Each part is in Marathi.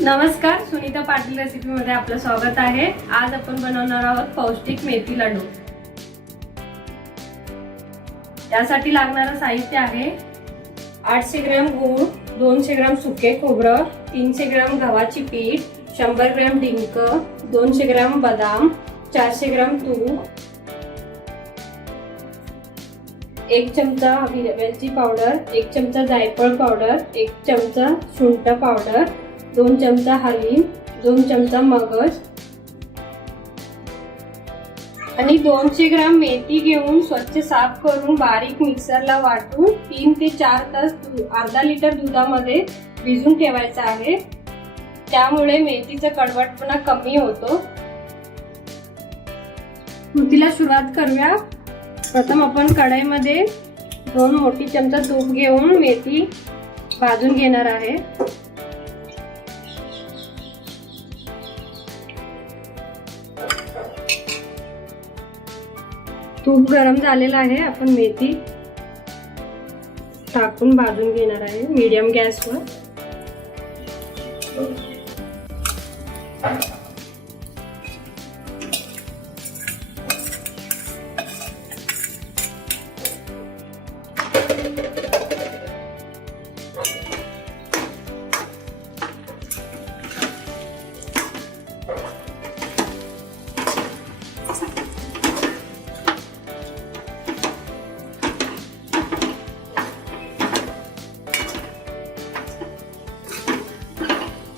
नमस्कार, सुनीता पाटील रेसिपी मध्ये आपलं स्वागत आहे। आज आपण बनवणार आहोत पौष्टिक मेथी लाडू। त्यासाठी लागणारं साहित्य आहे 800 ग्रॅम गूळ, 200 ग्रॅम सुके खोबरं, 300 ग्रॅम गव्हाची पीठ, 100 ग्रॅम डिंक, 200 ग्रॅम बदाम, 400 ग्रॅम तूप, 1 चमचा वेलची पावडर, 1 चमचा जायफळ पावडर, 1 चमचा सुंठ पावडर, 2 चमचा हळद, 2 चमचा मगज आणि 200 ग्रॅम मेथी घेऊन स्वच्छ साफ करून बारीक मिक्सरला वाटून 3 ते 4 तास अर्धा लिटर दुधामध्ये भिजवून ठेवायचा आहे। त्यामुळे मेथीचा कडवटपणा कमी होतो। कृतीला सुरुवात करूया। प्रथम आपण कढईमध्ये 2 मोठी चमचा तूप घेऊन मेथी भाजून घेणार आहे। तूप गरम झालेला आहे। आपण मेथी टाकून भाजून घेणार आहे मीडियम गॅसवर।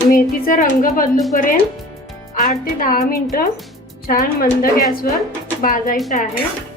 मेथीचा रंग बदलूपर्यंत 8 ते 10 मिनिटं छान मंद गॅसवर भाजायचं आहे।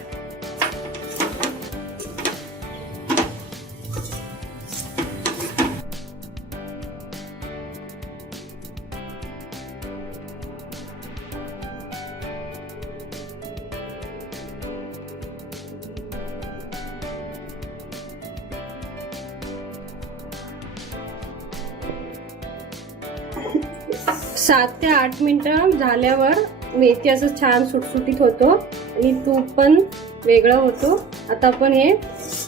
सात ते 8 मिनिटं झाल्यावर मेथी असं छान सुटसुटीत होतो आणि तूप पण वेगळं होतो। आता आपण हे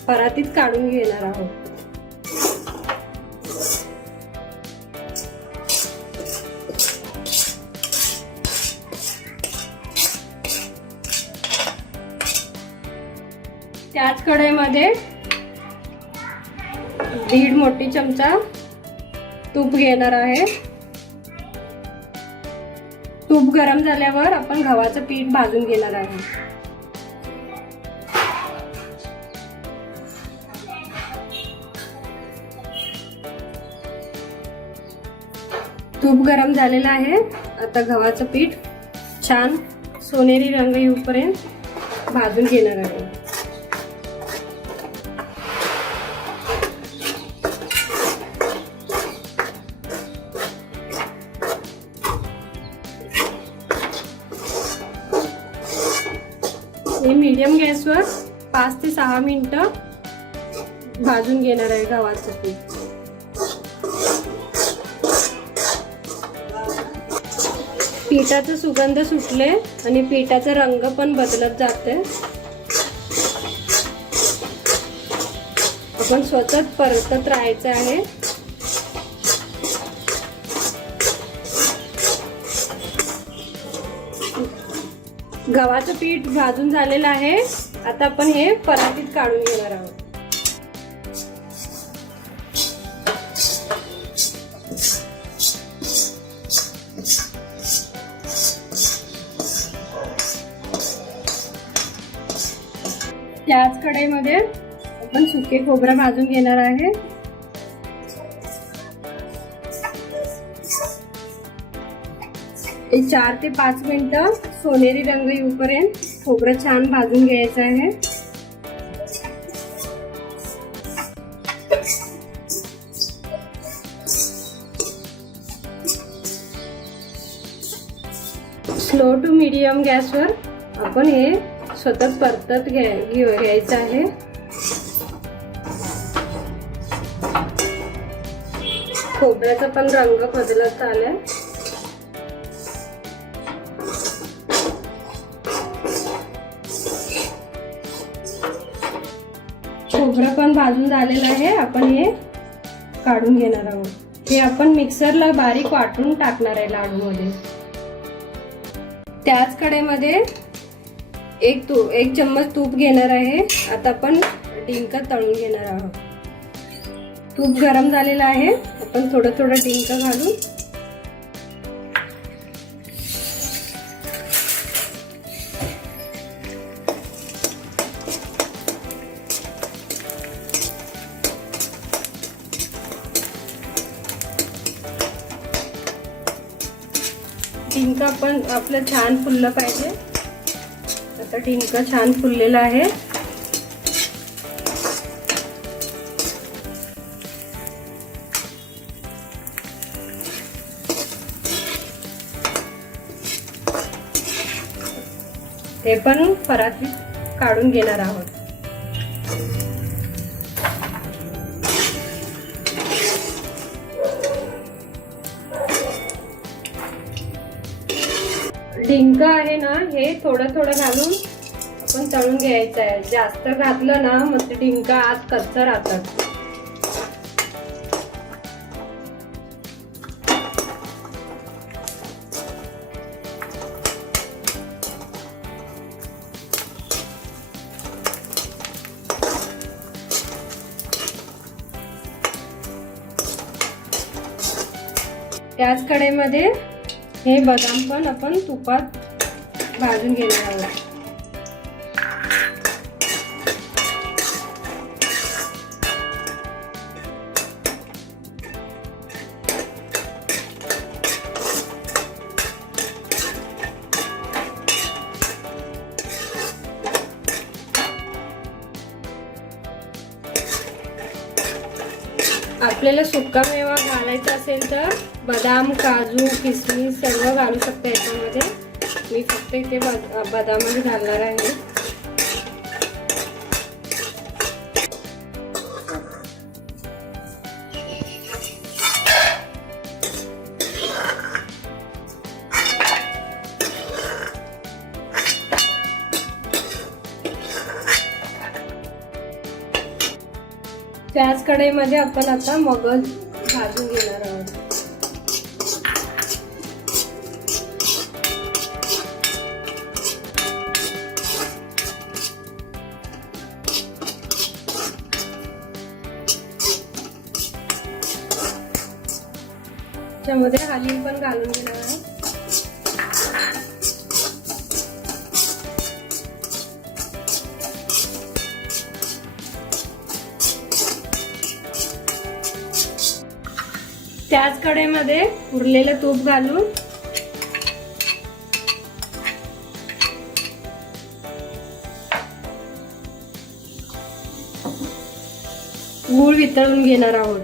परातीत काढून घेणार आहोत। त्याच कढईमध्ये 1.5 मोठी चमचा तूप घेणार आहे। तूप गरम झाल्यावर आपण गव्हाचं पीठ भाजून घेणार आहे। तूप गरम झालेलं आहे। आता गव्हाचं पीठ छान सोनेरी रंग येऊपर्यंत भाजून घेणार आहे। हे मीडियम गॅसवर 5 ते 6 मिनिटं भाजून घेणार आहे गव्हाचं पीठ। पिठाचा सुगंध सुटले आणि पिठाचा रंग पण बदलत जाते। आपण सतत परतत राहायचं आहे। गव्हाचं पीठ भाजून झालेलं आहे। आता आपण हे परातीत काढून घेणार आहोत। त्याच कढईमध्ये आपण सुके खोबरं भाजून घेणार आहे। एक 4 ते 5 मिनिटं सोनेरी रंग येऊपर्यंत खोबरं छान भाजून घ्यायचं आहे। स्लो टू मीडियम गॅसवर आपण हे सतत परतत घ्यायचं आहे। खोबऱ्याचा पण रंग बदलत आलाय। खोबरं पण भाजून झालेलं आहे। आपण हे काढून घेणार आहोत। हे आपण मिक्सरला बारीक वाटून टाकणार आहे लाडू मध्ये. त्याच कढईमध्ये एक चम्मच तूप घेणार आहे. आता आपण डिंक तळून घेणार आहोत. तूप गरम झालेलं आहे. आपण थोडं थोडं डिंक घालू. डिंक आपण आपलं छान फुललं पाहिजे. आता डिंक छान फुललेला आहे. हे पण परातीत काढून घेणार आहोत. डिंक आहे ना, हे थोडं थोडं घालून आपण तळून घ्यायचं आहे. जास्त घातलं ना मग ते डिंक आत कच्चं राहतात. त्याच कढईमध्ये हे बदाम पण आपण तुपात भाजून घेणार आहोत. आपल्याला सुका मेवा घालायचा असेल तर बदाम, काजू, किसमिस सर्व घालू शकता याच्यामध्ये. मी फक्त इथे बदामच घालणार आहे. त्याच कढईमध्ये आपण आता मगज भाजून घेणार आहोत. त्यामध्ये हालीम पण घालून घेणार आहे. त्याच कढईमध्ये उरलेलं तूप घालून गूळ वितळून घेणार आहोत.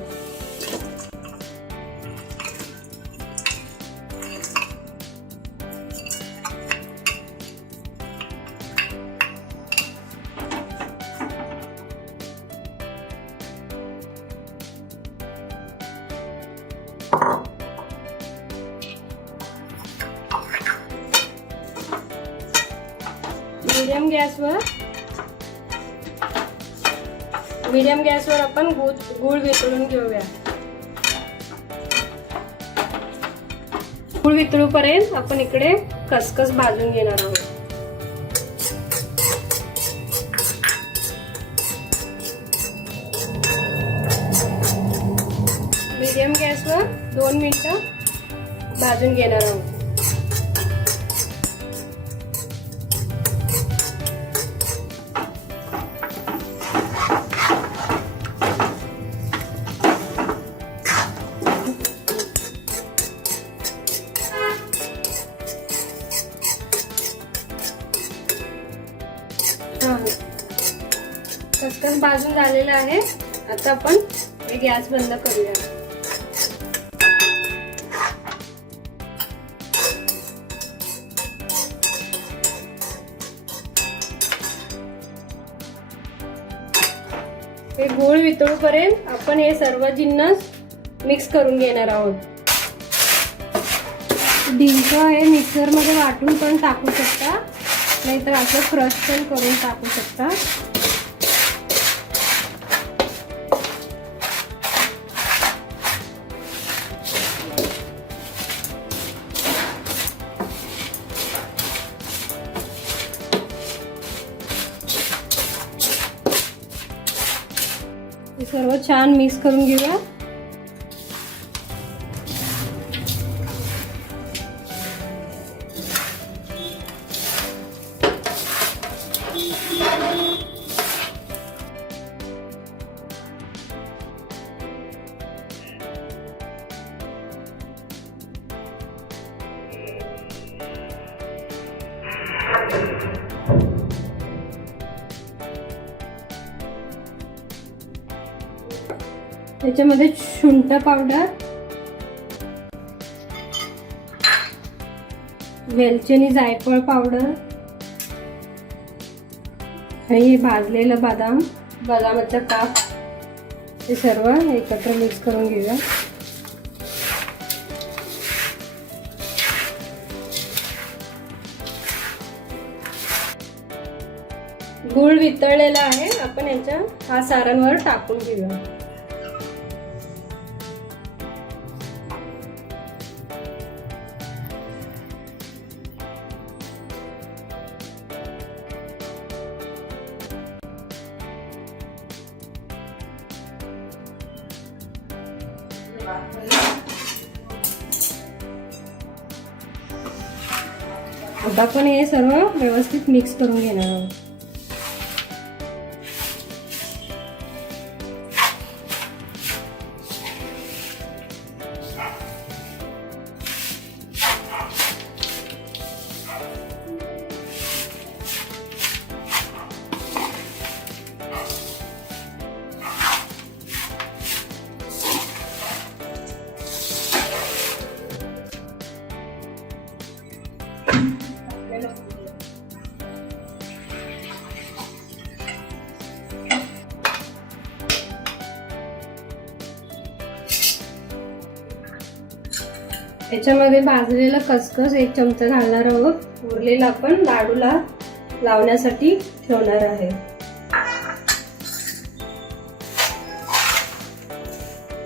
मीडियम गॅसवर आपण गूळ वितळून घेऊया. गूळ वितळूपर्यंत आपण इकडे खसखस भाजून घेणार आहोत. मीडियम गॅसवर 2 मिनिटं भाजून घेणार आहोत. खसखस भाजून झालेलं आहे. आता आपण हे गॅस बंद करूया. हे गूळ वितळूपर्यंत आपण हे सर्व जिन्नस मिक्स करून घेणार आहोत. डिंक हे मिक्सर मध्ये वाटून पण टाकू शकता, नाहीतर असं क्रश पण करून टाकू शकता. सर्व छान मिक्स करून घेऊया. त्याच्यामध्ये शुंठ पावडर, वेलची आणि जायफळ पावडर आणि हे भाजलेलं बदामाचा काप हे सर्व एकत्र मिक्स करून घेऊया. गूळ वितळलेला आहे, आपण याच्या हा सारणवर टाकून घेऊया. आता आपण हे सर्व व्यवस्थित मिक्स करून घेणार आहोत. याच्यामध्ये भाजलेलं खसखस 1 चमचा घालणार आहोत. उरलेलं आपण लाडूला लावण्यासाठी ठेवणार आहे.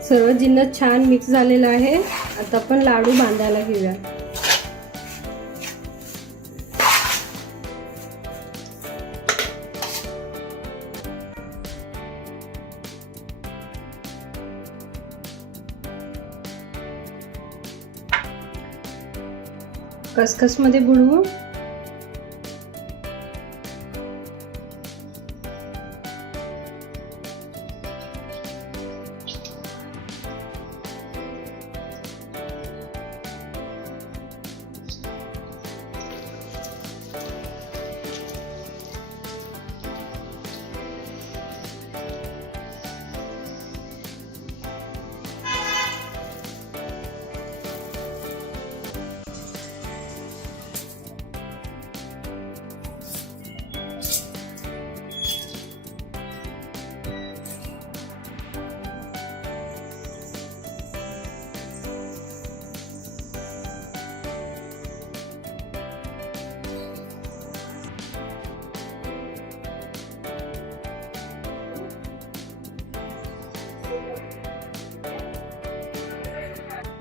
सर्व जिन्नस छान मिक्स झालेला आहे. आता आपण लाडू बांधायला घेऊया. खसखस मध्ये बुडवू.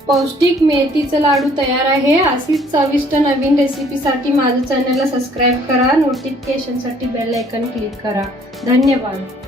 पौष्टिक मेथीचं लाडू तयार आहे. अशीच चविष्ट नवीन रेसिपीसाठी माझ्या चॅनलला सबस्क्राईब करा. नोटिफिकेशनसाठी बेल आयकॉन क्लिक करा. धन्यवाद.